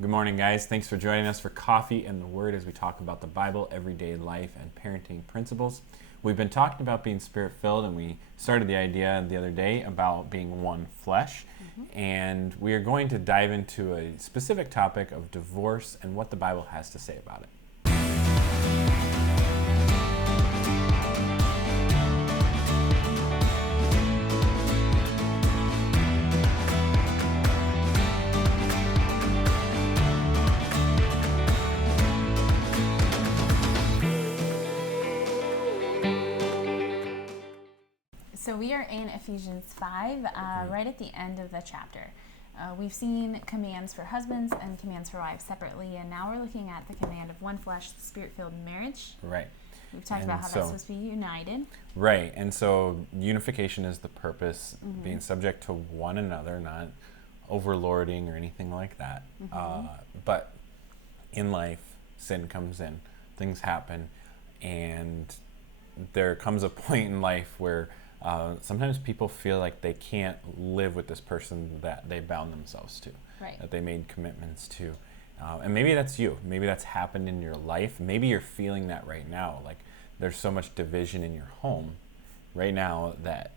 Good morning, guys. Thanks for joining us for Coffee and the Word as we talk about the Bible, everyday life, and parenting principles. We've been talking about being spirit-filled, and we started the idea the other day about being one flesh. And we are going to dive into a specific topic of divorce and what the Bible has to say about it. So we are in Ephesians 5, right at the end of the chapter. We've seen commands for husbands and commands for wives separately, and now we're looking at the command of one flesh, spirit-filled marriage. Right. We've talked about how that's supposed to be united. Right. And so unification is the purpose, being subject to one another, not overlording or anything like that. But in life, sin comes in, things happen, and there comes a point in life where sometimes people feel like they can't live with this person that they bound themselves to, that they made commitments to. And maybe that's you. Maybe that's happened in your life. Maybe you're feeling that right now. Like there's so much division in your home right now that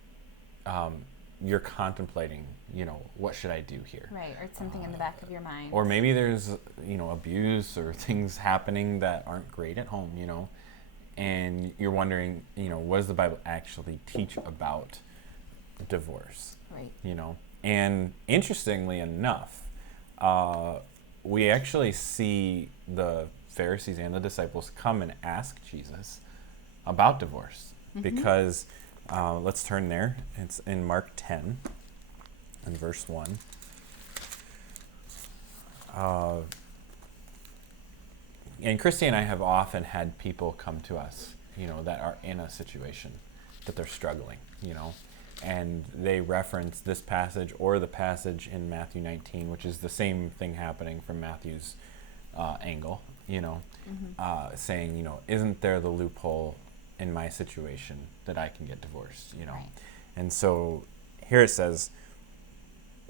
you're contemplating, what should I do here? Right, or it's something in the back of your mind. Or maybe there's, abuse or things happening that aren't great at home, and you're wondering, what does the Bible actually teach about divorce? Right. And interestingly enough, we actually see the Pharisees and the disciples come and ask Jesus about divorce because, let's turn there. It's in Mark 10 and verse 1. And Christy and I have often had people come to us, that are in a situation that they're struggling, and they reference this passage or the passage in Matthew 19, which is the same thing happening from Matthew's angle, saying, isn't there the loophole in my situation that I can get divorced, Right. And so here it says,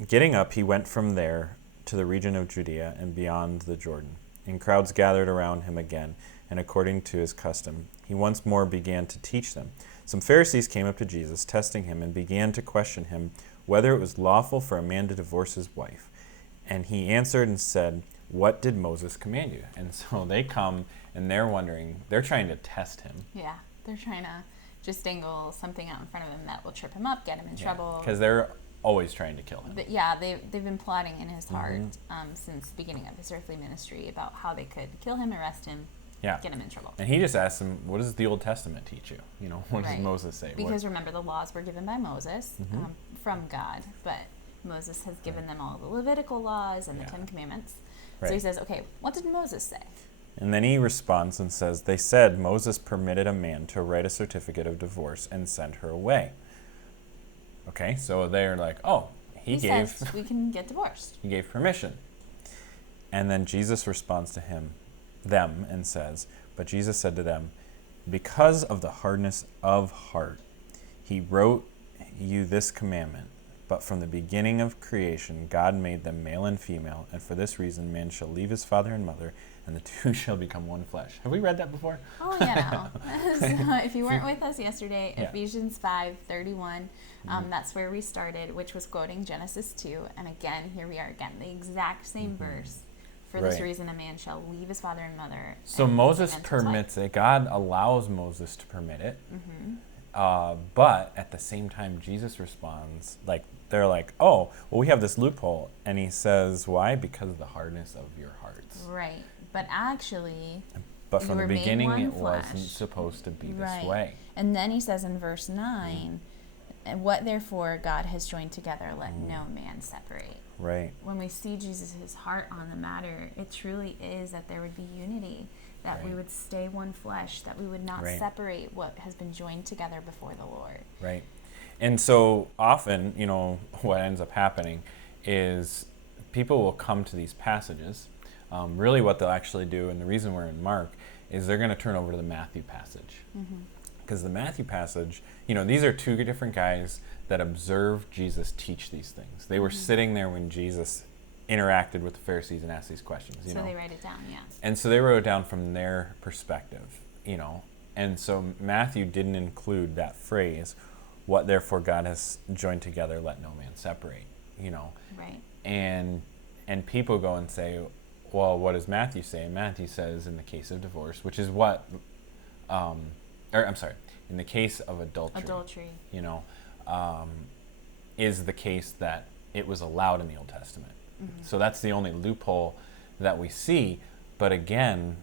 getting up, he went from there to the region of Judea and beyond the Jordan. And crowds gathered around him again, and according to his custom, he once more began to teach them. Some Pharisees came up to Jesus, testing him, and began to question him whether it was lawful for a man to divorce his wife. And he answered and said, "What did Moses command you?" And so they come, and they're wondering, they're trying to test him. Yeah, they're trying to just dangle something out in front of him that will trip him up, get him in trouble. Because they're always trying to kill him. But yeah, they've been plotting in his heart since the beginning of his earthly ministry about how they could kill him, arrest him, get him in trouble. And he just asked them, what does the Old Testament teach you? What does Moses say? Because remember, the laws were given by Moses from God, but Moses has given them all the Levitical laws and the Ten Commandments. Right. So he says, okay, what did Moses say? And then he responds and says, they said Moses permitted a man to write a certificate of divorce and send her away. Okay, so they're like, oh, he gave... says we can get divorced. He gave permission. And then Jesus responds to them, and says, but Jesus said to them, because of the hardness of heart, he wrote you this commandment. But from the beginning of creation, God made them male and female, and for this reason, man shall leave his father and mother, and the two shall become one flesh. Have we read that before? Oh, yeah. So if you weren't with us yesterday, Ephesians 5:31, that's where we started, which was quoting Genesis 2. And again, here we are again, the exact same verse. For this reason, a man shall leave his father and mother. So Moses permits it. God allows Moses to permit it. But at the same time, Jesus responds, they're like, oh, well, we have this loophole. And he says, why? Because of the hardness of your hearts. Right. But actually, but from the beginning, it wasn't supposed to be this way. And then he says in verse 9, and what therefore God has joined together, let no man separate. Right. When we see Jesus' heart on the matter, it truly is that there would be unity, that we would stay one flesh, that we would not separate what has been joined together before the Lord. Right. And so often, what ends up happening is people will come to these passages. Really what they'll actually do, and the reason we're in Mark, is they're going to turn over to the Matthew passage. Because the Matthew passage, these are two different guys that observed Jesus teach these things. They were sitting there when Jesus interacted with the Pharisees and asked these questions. So they write it down, yeah. And so they wrote it down from their perspective, And so Matthew didn't include that phrase, what therefore God has joined together, let no man separate, Right. And people go and say, well, what does Matthew say? And Matthew says in the case of divorce, which is what, in the case of adultery, is the case that it was allowed in the Old Testament. Mm-hmm. So that's the only loophole that we see. But again,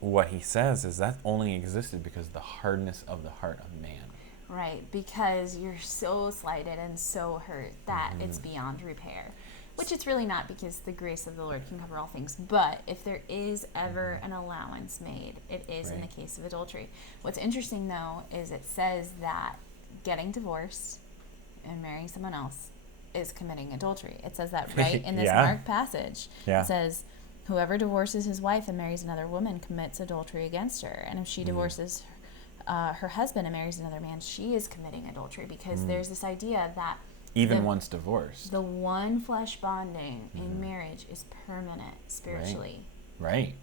what he says is that only existed because of the hardness of the heart of man. Right, because you're so slighted and so hurt that it's beyond repair. Which it's really not, because the grace of the Lord can cover all things. But if there is ever an allowance made, it is in the case of adultery. What's interesting, though, is it says that getting divorced and marrying someone else is committing adultery. It says that right in this Mark passage. Yeah. It says, whoever divorces his wife and marries another woman commits adultery against her. And if she divorces her husband and marries another man, she is committing adultery, because there's this idea that even once divorced, the one flesh bonding in marriage is permanent spiritually. Right.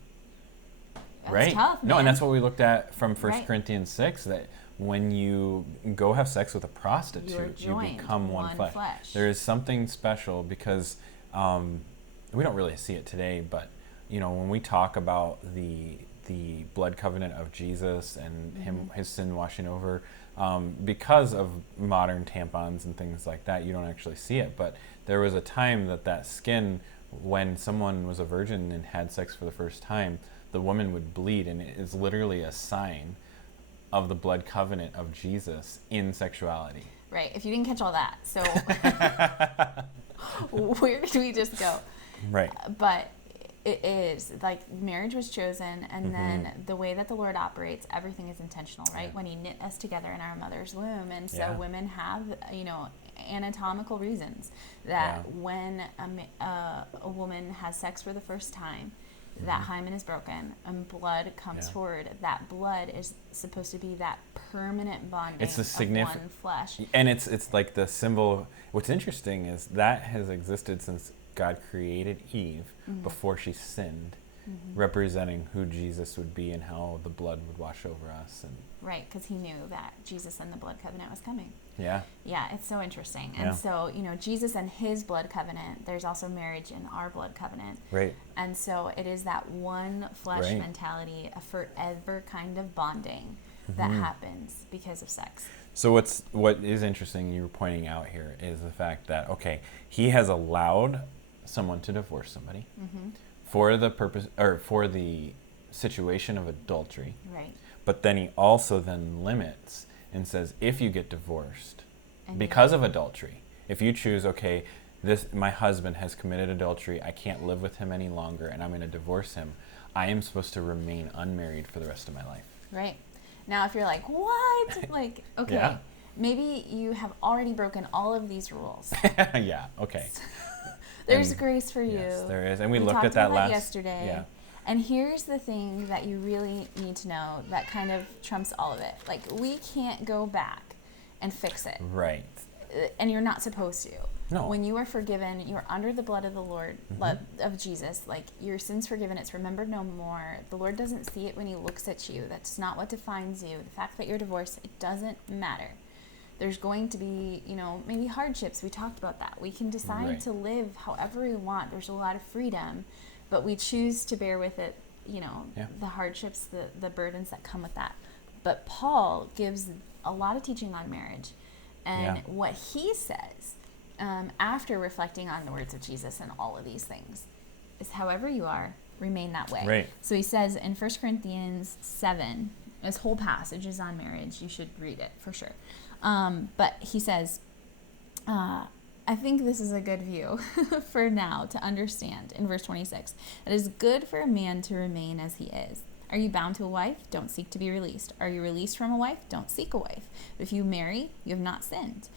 That's tough, man. No, and that's what we looked at from 1 Corinthians 6, that when you go have sex with a prostitute, you become one flesh. There is something special, because we don't really see it today, but when we talk about the blood covenant of Jesus and his sin washing over, because of modern tampons and things like that, you don't actually see it. But there was a time that skin, when someone was a virgin and had sex for the first time, the woman would bleed, and it is literally a sign of the blood covenant of Jesus in sexuality. Right. If you didn't catch all that, so where did we just go? Right. But it is like marriage was chosen, and then the way that the Lord operates, everything is intentional, right? Yeah. When he knit us together in our mother's womb, and so women have, anatomical reasons that when a woman has sex for the first time, that hymen is broken and blood comes forward. That blood is supposed to be that permanent bonding. It's the of one flesh, and it's like the symbol. What's interesting is that has existed since God created Eve before she sinned, representing who Jesus would be and how the blood would wash over us. And right, because he knew that Jesus and the blood covenant was coming. Yeah. Yeah, it's so interesting. And so, Jesus and his blood covenant, there's also marriage in our blood covenant. Right. And so it is that one flesh mentality, a forever kind of bonding that happens because of sex. So what is interesting you were pointing out here is the fact that, he has allowed someone to divorce somebody for the purpose, or for the situation of adultery. Right. But then he also then limits and says, if you get divorced because of adultery, if you choose, my husband has committed adultery, I can't live with him any longer, and I'm going to divorce him, I am supposed to remain unmarried for the rest of my life. Right. Now, if you're like, what? Like, maybe you have already broken all of these rules. Yeah, okay. There's grace for you. Yes, there is. And we looked at that yesterday. Yeah. And here's the thing that you really need to know that kind of trumps all of it. Like, we can't go back and fix it. Right. And you're not supposed to. No. When you are forgiven, you are under the blood of the Lord, blood of Jesus. Like, your sin's forgiven. It's remembered no more. The Lord doesn't see it when he looks at you. That's not what defines you. The fact that you're divorced, it doesn't matter. There's going to be, maybe hardships. We talked about that. We can decide to live however we want. There's a lot of freedom, but we choose to bear with it, the hardships, the burdens that come with that. But Paul gives a lot of teaching on marriage. And what he says, after reflecting on the words of Jesus and all of these things, is however you are, remain that way. Right. So he says in 1 Corinthians 7, this whole passage is on marriage. You should read it for sure. But he says, I think this is a good view for now to understand in verse 26. It is good for a man to remain as he is. Are you bound to a wife? Don't seek to be released. Are you released from a wife? Don't seek a wife. But if you marry, you have not sinned.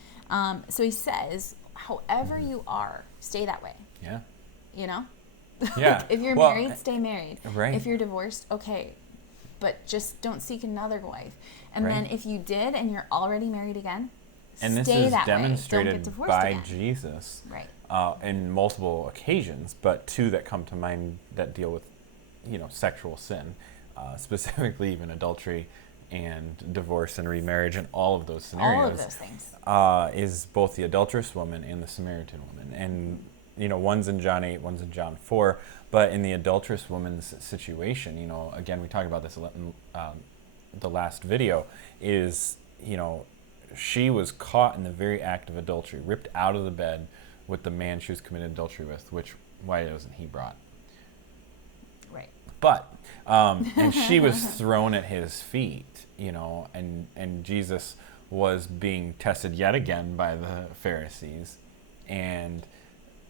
So he says, however you are, stay that way. Yeah. Yeah. If you're married, stay married. Right. If you're divorced, okay. But just don't seek another wife. And then if you did and you're already married again, and stay this is that demonstrated way. Don't get divorced by again. Jesus. Right. in multiple occasions, but two that come to mind that deal with, sexual sin, specifically even adultery and divorce and remarriage and all of those scenarios. All of those things. Is both the adulterous woman and the Samaritan woman. And, one's in John 8, one's in John 4. But in the adulterous woman's situation, again, we talked about this in the last video, is, she was caught in the very act of adultery, ripped out of the bed with the man she was committing adultery with, which, why wasn't he brought? Right. But, and she was thrown at his feet, and Jesus was being tested yet again by the Pharisees. And,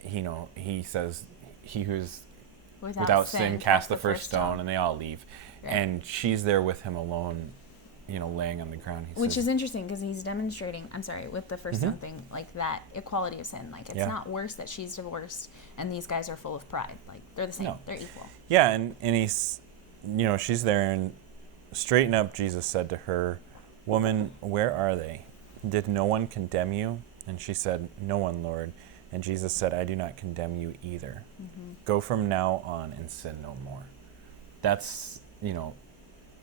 he says, he who's without sin cast the first stone, and they all leave. Right. And she's there with him alone, laying on the ground. Which is interesting because he's demonstrating, with the first stone thing, like that equality of sin. Like, it's not worse that she's divorced and these guys are full of pride. Like, they're the same. No. They're equal. Yeah, and he's, she's there, and straighten up, Jesus said to her, "Woman, where are they? Did no one condemn you?" And she said, "No one, Lord." And Jesus said, "I do not condemn you either. Go from now on and sin no more." That's,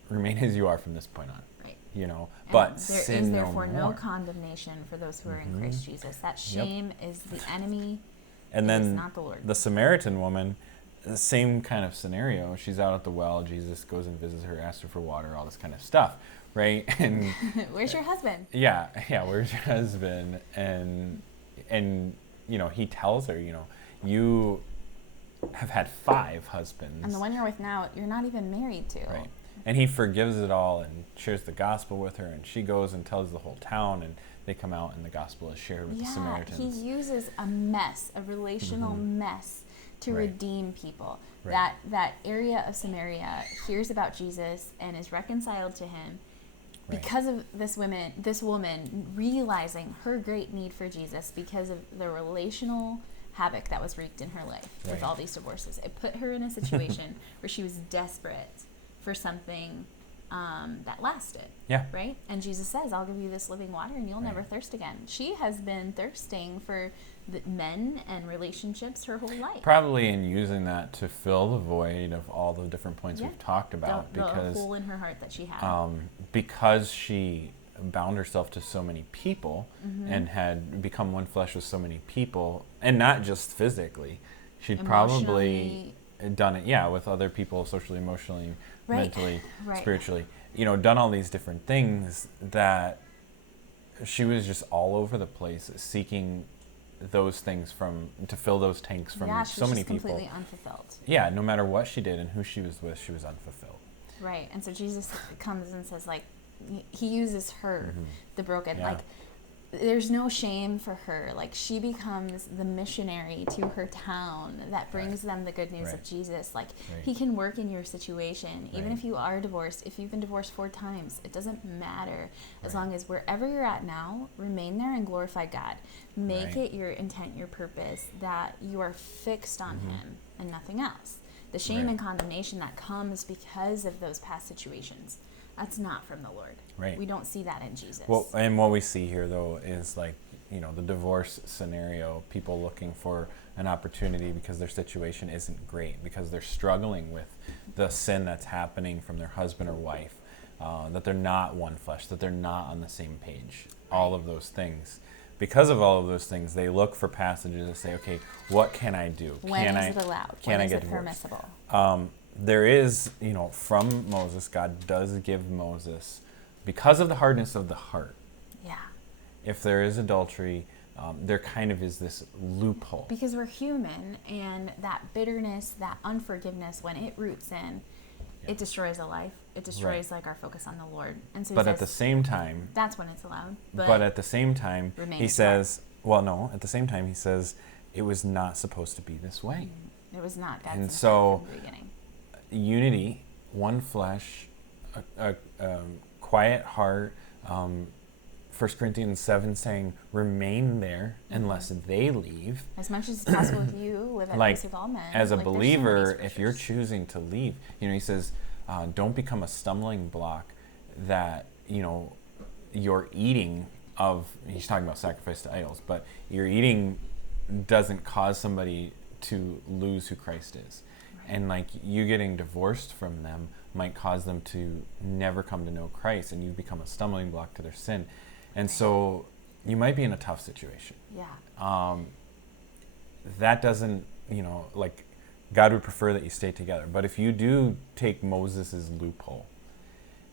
remain as you are from this point on. Right. But there sin is therefore no more. No condemnation for those who are in Christ Jesus. That shame is the enemy. And then is not the Lord. The Samaritan woman, the same kind of scenario. She's out at the well. Jesus goes and visits her, asks her for water, all this kind of stuff, right? And where's your husband? Yeah. Where's your husband? And he tells her, you have had 5 husbands. And the one you're with now, you're not even married to. Right. And he forgives it all and shares the gospel with her, and she goes and tells the whole town, and they come out and the gospel is shared with the Samaritans. He uses a mess, a relational mess, to redeem people. Right. That area of Samaria hears about Jesus and is reconciled to him because of this woman realizing her great need for Jesus because of the relational havoc that was wreaked in her life with all these divorces. It put her in a situation where she was desperate for something that lasted. Yeah. Right? And Jesus says, "I'll give you this living water and you'll never thirst again." She has been thirsting for men and relationships her whole life. Probably in using that to fill the void of all the different points we've talked about. The hole in her heart that she had. Because she bound herself to so many people and had become one flesh with so many people, and not just physically. She'd probably done it, with other people, socially, emotionally, mentally, spiritually. Done all these different things that she was just all over the place seeking those things to fill those tanks from so many people. Completely unfulfilled. Yeah, no matter what she did and who she was with, she was unfulfilled. Right, and so Jesus comes and says, like, he uses her, the broken, like, there's no shame for her. Like, she becomes the missionary to her town that brings them the good news of Jesus. Like, he can work in your situation, even if you are divorced. If you've been divorced 4 times, it doesn't matter. As long as wherever you're at now, remain there and glorify God. Make it your intent, your purpose, that you are fixed on him and nothing else. The shame and condemnation that comes because of those past situations, that's not from the Lord. Right. We don't see that in Jesus. Well, and what we see here, though, is like, the divorce scenario, people looking for an opportunity because their situation isn't great, because they're struggling with the sin that's happening from their husband or wife, that they're not one flesh, that they're not on the same page, all of those things. Because of all of those things, they look for passages that say, okay, what can I do? When is it allowed? When is it permissible? There is, from Moses, God does give Moses, because of the hardness of the heart. Yeah. If there is adultery, there kind of is this loophole. Because we're human, and that bitterness, that unforgiveness, when it roots in, it destroys a life. It destroys like our focus on the Lord. And so at the same time, that's when it's allowed. But at the same time, he says, at the same time he says, it was not supposed to be this way. It was not. And so, from the beginning. Unity, one flesh, a quiet heart. 1 Corinthians 7 saying, remain there unless they leave. As much as possible with you, live at peace with all men. As a believer, if you're choosing to leave, he says, don't become a stumbling block that, you're eating of, he's talking about sacrifice to idols, but you're eating doesn't cause somebody to lose who Christ is. Right. And like you getting divorced from them might cause them to never come to know Christ, and you become a stumbling block to their sin. And so you might be in a tough situation. Yeah. That doesn't, like God would prefer that you stay together. But if you do take Moses's loophole,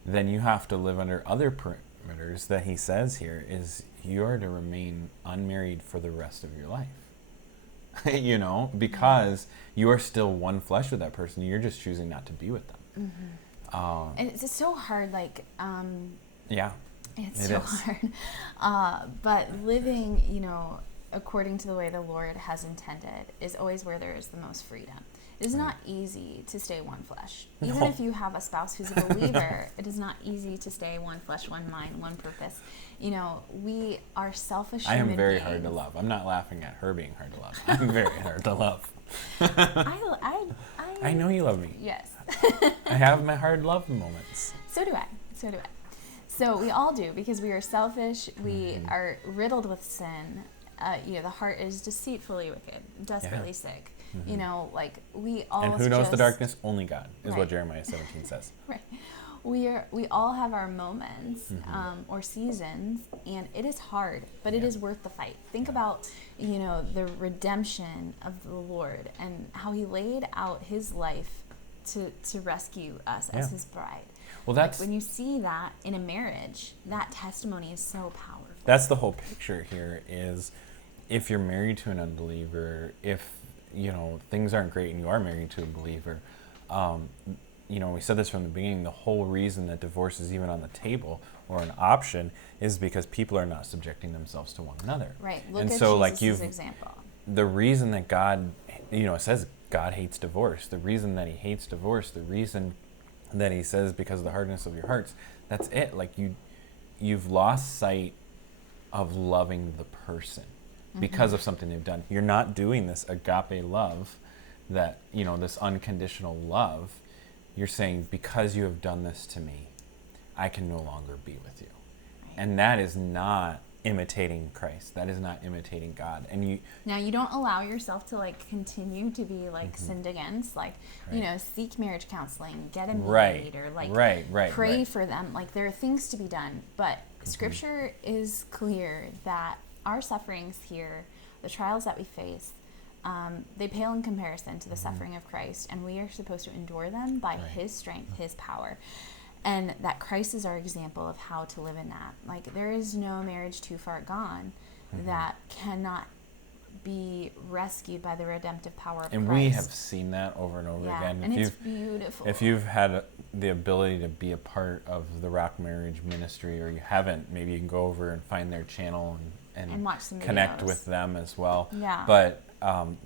then you have to live under other parameters that he says here is you are to remain unmarried for the rest of your life. Because you are still one flesh with that person. You're just choosing not to be with them. Mm-hmm. And it's so hard, yeah. It's so hard. But living, according to the way the Lord has intended is always where there is the most freedom. It is not easy to stay one flesh. Even if you have a spouse who's a believer, it is not easy to stay one flesh, one mind, one purpose. We are selfish human beings. I am very hard to love. I'm not laughing at her being hard to love. I'm very hard to love. I know you love me. Yes. I have my hard love moments. So do I. So we all do, because we are selfish. We are riddled with sin. The heart is deceitfully wicked, desperately sick. Mm-hmm. We all. And who knows the darkness? Only God is what Jeremiah 17 says. Right. We all have our moments or seasons, and it is hard, but it is worth the fight. Think about the redemption of the Lord and how He laid out His life to rescue us as His bride. Well, that's when you see that in a marriage, that testimony is so powerful. That's the whole picture here. Is if you're married to an unbeliever, if things aren't great and you are married to a believer, we said this from the beginning, the whole reason that divorce is even on the table or an option is because people are not subjecting themselves to one another. Right. Look at Jesus' example. The reason that God, it says God hates divorce. The reason that He hates divorce, the reason that He says because of the hardness of your hearts, that's it. Like you've lost sight of loving the person because of something they've done. You're not doing this agape love, that, this unconditional love. You're saying, because you have done this to me, I can no longer be with you. Right. And that is not imitating Christ. That is not imitating God. And you don't allow yourself to continue to be sinned against, seek marriage counseling, get a mediator, pray for them. There are things to be done, but Scripture is clear that our sufferings here, the trials that we face, they pale in comparison to the suffering of Christ, and we are supposed to endure them by His strength, His power, and that Christ is our example of how to live in that. There is no marriage too far gone that cannot be rescued by the redemptive power of Christ. And we have seen that over and over again. And it's beautiful. If you've had the ability to be a part of the Rock Marriage Ministry, or you haven't, maybe you can go over and find their channel and watch some connect videos with them as well. Yeah. But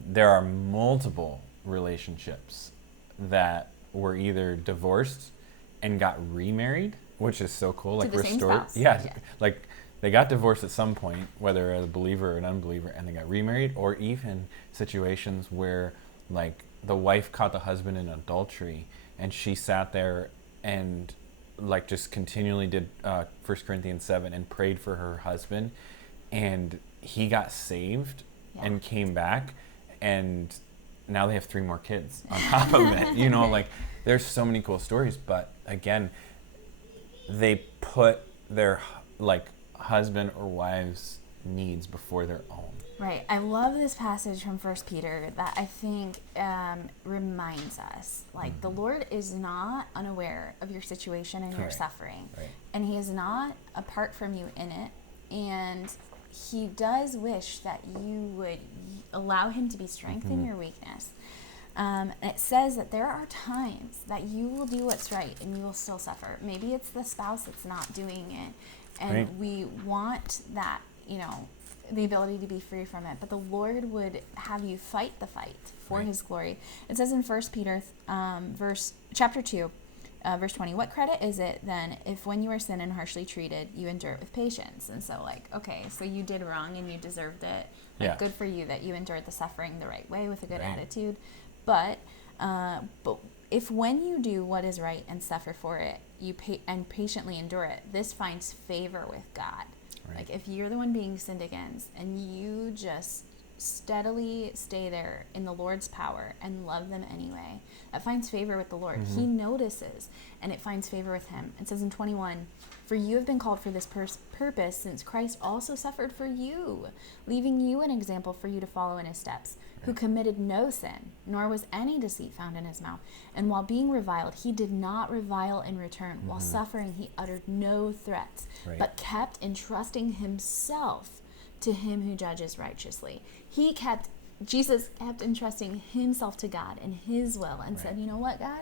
there are multiple relationships that were either divorced and got remarried, which is so cool. To the same spouse. Yeah. They got divorced at some point, whether a believer or an unbeliever, and they got remarried, or even situations where the wife caught the husband in adultery, and she sat there and just continually did 1 Corinthians 7 and prayed for her husband, and he got saved and came back, and now they have 3 more kids on top of it. There's so many cool stories, but again, they put their husband or wife's needs before their own. Right. I love this passage from 1 Peter that I think reminds us, the Lord is not unaware of your situation and your suffering. Right. And He is not apart from you in it. And He does wish that you would allow Him to be strength in your weakness. And it says that there are times that you will do what's right and you will still suffer. Maybe it's the spouse that's not doing it. And we want that, the ability to be free from it. But the Lord would have you fight the fight for His glory. It says in 1 Peter chapter 2, verse 20, what credit is it then if when you are sin and harshly treated, you endure it with patience? And so okay, so you did wrong and you deserved it. Good for you that you endured the suffering the right way with a good attitude. But if when you do what is right and suffer for it, you and patiently endure it, this finds favor with God. Right. If you're the one being sinned against and you just steadily stay there in the Lord's power and love them anyway, that finds favor with the Lord. He notices, and it finds favor with him. It says in 21, for you have been called for this purpose, since Christ also suffered for you, leaving you an example for you to follow in his steps, who committed no sin, nor was any deceit found in his mouth. And while being reviled, he did not revile in return. While suffering, he uttered no threats, but kept entrusting himself to him who judges righteously. Jesus kept entrusting himself to God and his will, and said, you know what, God?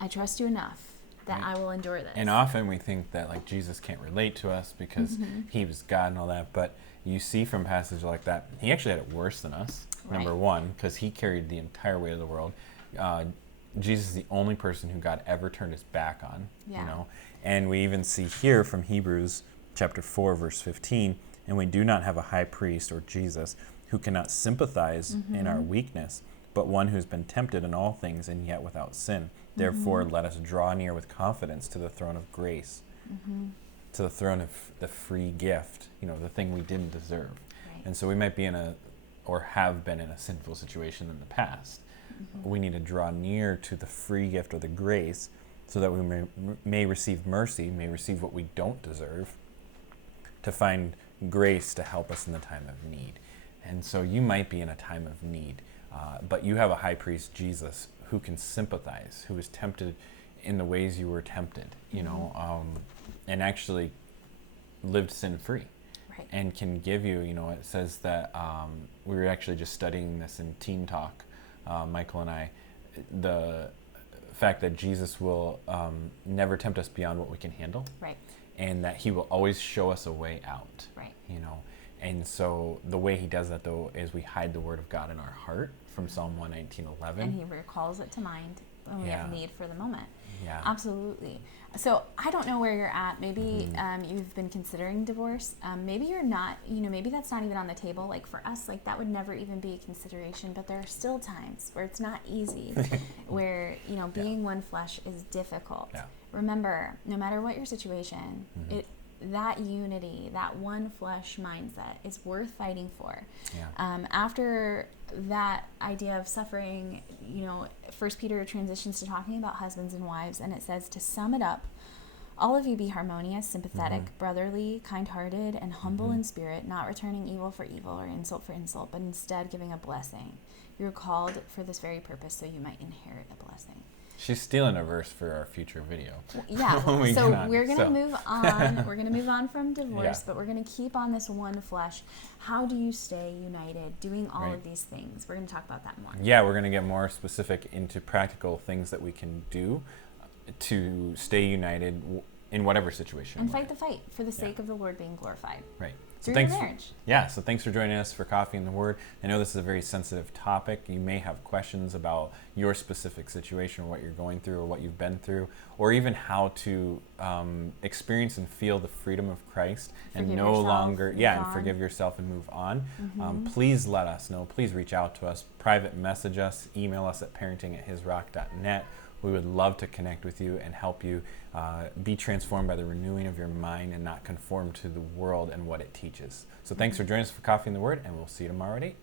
I trust you enough that I will endure this. And often we think that like Jesus can't relate to us because he was God and all that, but you see from passages like that, he actually had it worse than us, number one, because he carried the entire weight of the world. Jesus is the only person who God ever turned his back on, you know. And we even see here from Hebrews chapter 4, verse 15, and we do not have a high priest, or Jesus, who cannot sympathize in our weakness, but one who's been tempted in all things and yet without sin. Therefore, let us draw near with confidence to the throne of grace, to the throne of the free gift, you know, the thing we didn't deserve. And so we might be or have been in a sinful situation in the past. We need to draw near to the free gift or the grace so that we may receive mercy, may receive what we don't deserve, to find grace to help us in the time of need. And so you might be in a time of need, but you have a high priest, Jesus, who can sympathize, who was tempted in the ways you were tempted, you know, and actually lived sin-free. And can give you, you know, it says that we were actually just studying this in Teen Talk, Michael and I, the fact that Jesus will never tempt us beyond what we can handle. And that he will always show us a way out, you know. And so the way he does that, though, is we hide the word of God in our heart from Psalm 119:11. And he recalls it to mind when we have need for the moment. Absolutely. So I don't know where you're at. Maybe you've been considering divorce. Maybe you're not, you know, maybe that's not even on the table. Like for us, like that would never even be a consideration, but there are still times where it's not easy, where, you know, being one flesh is difficult. Remember, no matter what your situation, that unity, that one flesh mindset is worth fighting for. After that idea of suffering, you know, 1 Peter transitions to talking about husbands and wives, and it says, to sum it up, all of you be harmonious, sympathetic, brotherly, kind-hearted, and humble in spirit, not returning evil for evil or insult for insult, but instead giving a blessing. You were called for this very purpose, so you might inherit a blessing. She's stealing a verse for our future video. We're going to move on. We're going to move on from divorce, but we're going to keep on this one flesh. How do you stay united doing all of these things? We're going to talk about that more. We're going to get more specific into practical things that we can do to stay united in whatever situation. And fight the fight for the sake of the Lord being glorified. So through your marriage. So thanks for joining us for Coffee and the Word. I know this is a very sensitive topic. You may have questions about your specific situation, or what you're going through, or what you've been through, or even how to experience and feel the freedom of Christ and forgive yourself and move on. Please let us know. Please reach out to us, private message us, email us at parenting@hisrock.net. We would love to connect with you and help you be transformed by the renewing of your mind and not conform to the world and what it teaches. So thanks for joining us for Coffee and the Word, and we'll see you tomorrow at 8.